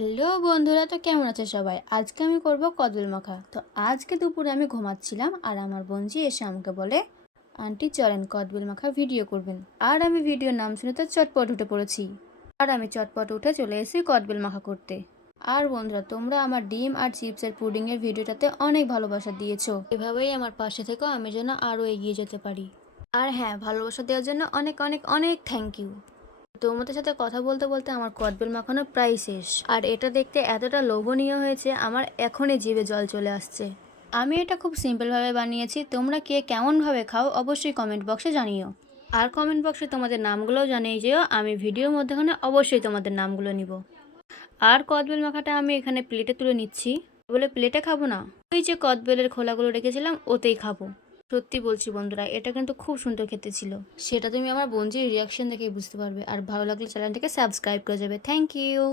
Hello বন্ধুরা, তো কেমন আছে সবাই? আজকে আমি করব কদবেল মাখা। তো আজকে দুপুরে আমি ঘুমাচ্ছিলাম আর আমার বোনজি এসে আমাকে বলে, আন্টি চলেন কদবেল মাখা ভিডিও করবেন। আর আমি ভিডিওর নাম শুনে তো চটপট উঠে পড়েছি। আর আমি চটপট উঠে চলে এসেছি কদবেল মাখা করতে। আর বন্ধুরা, তোমরা আমার ডিম আর চিপসের পুডিংয়ের ভিডিওটাতে অনেক ভালোবাসা দিয়েছো। এভাবেই আমার পাশে থেকেও আমি যেন আরও এগিয়ে যেতে পারি। আর হ্যাঁ, ভালোবাসা দেওয়ার জন্য অনেক অনেক অনেক থ্যাংক ইউ। তোমাদের সাথে কথা বলতে বলতে আমার কদবেল মাখানো প্রায় শেষ। আর এটা দেখতে এতটা লোভনীয় হয়েছে, আমার এখনই জিভে জল চলে আসছে। আমি এটা খুব সিম্পলভাবে বানিয়েছি। তোমরা কে কেমনভাবে খাও অবশ্যই কমেন্ট বক্সে জানিও। আর কমেন্ট বক্সে তোমাদের নামগুলোও জানিয়ে যেও, আমি ভিডিওর মধ্যেখানে অবশ্যই তোমাদের নামগুলো নিব। আর কদবেল মাখাটা আমি এখানে প্লেটে তুলে নিচ্ছি। বলে প্লেটে খাবো না, ওই যে কদবেলের খোলাগুলো রেখেছিলাম ওতেই খাবো। সত্যি বলছি বন্ধুরা, এটা কিন্তু খুব সুন্দর খেতে ছিল। সেটা তুমি আমার বোনজির রিয়াকশন দেখে বুঝতে পারবে। আর ভালো লাগলে চ্যানেলটাকে সাবস্ক্রাইব করে যাবে। Thank you.